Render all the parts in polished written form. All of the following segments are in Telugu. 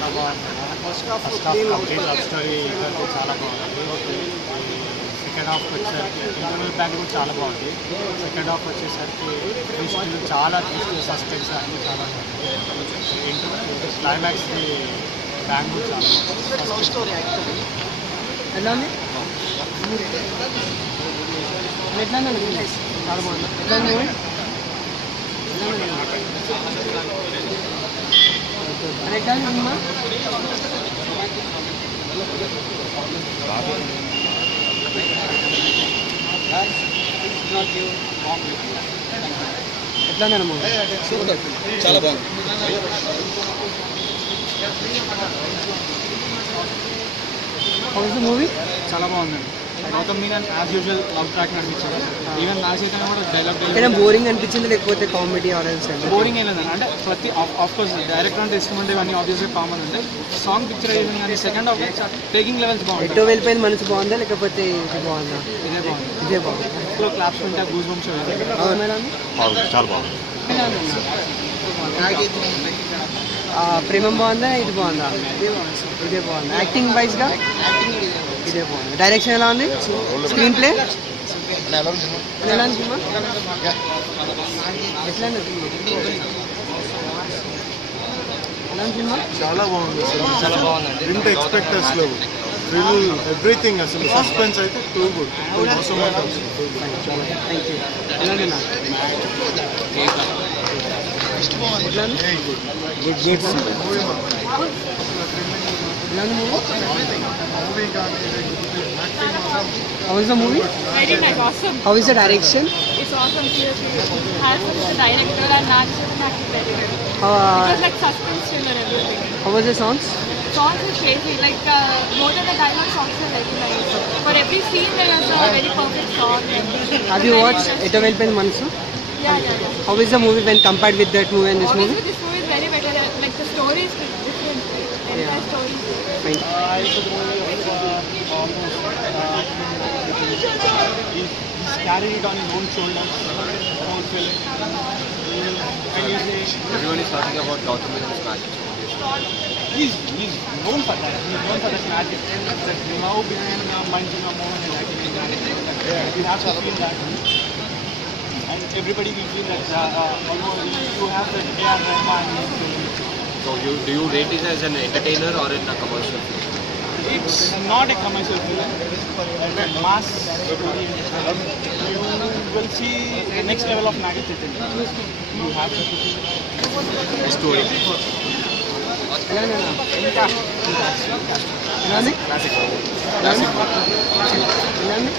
చాలా బాగుంది. First half complete love story ఇద్దరిది చాలా బాగుంది. సెకండ్ హాఫ్ వచ్చేసరికి ఇంటర్వెల్ బ్యాంక్ కూడా చాలా బాగుంది. సెకండ్ హాఫ్ వచ్చేసరికి ట్విస్టులు చాలా ట్విస్ట్ సస్పెన్స్ అన్నీ చాలా బాగుంది. క్లైమాక్స్కి బ్యాంక్ కూడా చాలా బాగుంది. ఎలా ఉంది? ఎట్లా చాలా బాగుంది. ఎట్లా ఉంది? ఎట్లా సినిమా? ఎట్లా చాలా బాగుంది. How is the movie? చాలా బాగుందండి. Gautham Menon as usual love track నడిపించారు. ఈవెన్ నాగచైతన్య కూడా డైలాగ్ బోరింగ్ అనిపించింది లేకపోతే కామెడీ ఆరెన్స్ బోరింగ్ ఏం లేదండి. అంటే ప్రతి ఆఫ్ కోర్స్ డైరెక్టర్ అంటే ఇష్టం ఇవన్నీ ఆబ్వియస్గా కామన్ ఉంది. సాంగ్ పిక్చరైజింగ్ కానీ సెకండ్ హాఫ్ టేకింగ్ లెవెల్స్ బాగుంది. ఎటో వెళ్ళిపోయిన మనసు బాగుందా లేకపోతే ఇది బాగుందా? ఇదే బాగుంది. ఇంట్లో క్లాప్స్ ఉంటే గూస్ బంప్స్ చాలా బాగుంది. ప్రేమం బాగుందా ఇది బాగుందా? ఇదే బాగుంది. యాక్టింగ్ వైజ్గా ఇదే బాగుంది. డైరెక్షన్ ఎలా ఉంది? స్క్రీన్ ప్లే ఎలా ఉంది సినిమా? ఎట్లా సినిమా? చాలా బాగుంది. చాలా బాగుంది. ఇంత ఎక్స్పెక్టర్స్ లేవు. థ్రిల్ ఎవ్రీథింగ్ అసలు సస్పెన్స్ అయితే టూ గుడ్. Thank you. ఎలా ఉంది నా? How is the movie? Very nice, awesome. How is the direction? It's awesome, seriously. Has the director and Nagashavan acted very well. It Uh, was like suspense thriller everything. how was the songs? Songs are crazy, like more than the dialogue, songs are very nice. For every scene there was a very perfect song. Have you watched Eto Velpen Mansu? Yeah. How is the movie when compared with that movie and this movie? Obviously this movie is very better, like the story is different. The entire story is different. Fine. He's carried it on his own shoulders, own film. Everyone is talking about Gautam Menon's magic. He's known for that. He's known for that magic. That now behind Manjuna Mohan and acting. You have to feel that. And everybody will feel that you have that AR Rahman. So do you rate it as an entertainer or in a commercial film? It's not a commercial film. It's a mass story. You will see the next level of Naga Chaitanya. You have to see The story. ఎలా ఉంది? ఎలా ఉంది? ఎలా ఉంది?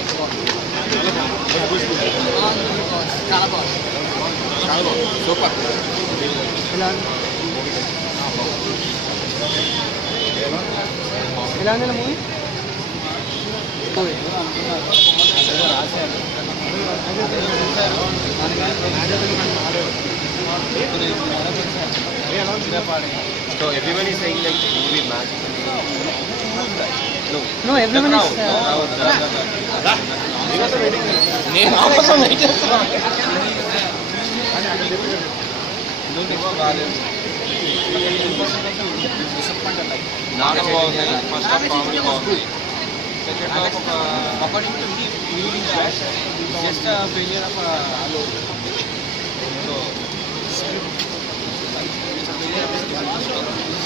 Super. ఎలా ఉంది? ఎలా ఉంది movie? So everyone is saying like movie magic. No, everyone is నేను ఆపసం వెయిట్ చేస్తున్నాను. నాగా బాగుంది. ఫస్ట్ హాఫ్ కామెడీ బాగుంది. Second half according to the leading class just failure of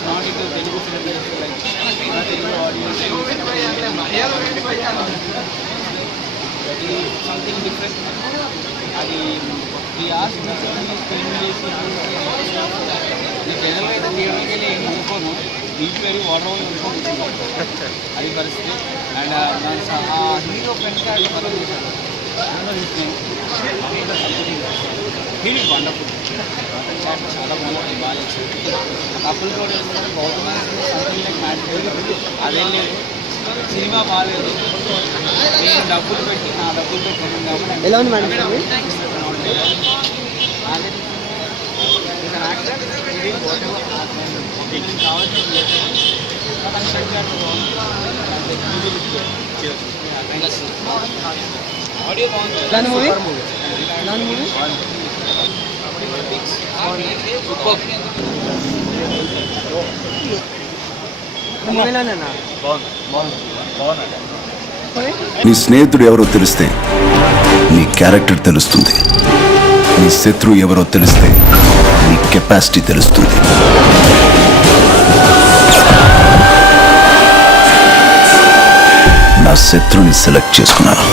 not into Telugu film industry like Telugu audience. That is something different. అది ఈ ఆర్ట్స్ స్పెండ్ చేసి నేను జనరల్గా అయితే థియేటర్కి వెళ్ళి ఏం అనుకోను. బీచ్ వెళ్ళి వాటర్ వాళ్ళు అనుకోను. అది పరిస్థితి. అండ్ ఆ హీరో ఫ్రెండ్స్గా అది ఫాలో చేశాను. Feel it wonderful. చాలా బాగుంది. బాగా కపుల్ కూడా గౌతమ్ సంథింగ్ లైక్ మ్యాటర్ అదేం లేదు. సినిమా బాగాలేదు. నేను డబ్బులు పెట్టి నా డబ్బులు పెట్టాను కాబట్టి ఎలా ఉంది మేడం? ఆడియో బాగుంది. ఎలాంటి మూవీ? ఎలాంటి మూవీ? మూవీలోనేనా నీ స్నేహితుడు ఎవరో తెలిస్తే నీ క్యారెక్టర్ తెలుస్తుంది, నీ శత్రువు ఎవరో తెలిస్తే నీ కెపాసిటీ తెలుస్తుంది. నా శత్రువుని సెలెక్ట్ చేసుకున్నాను.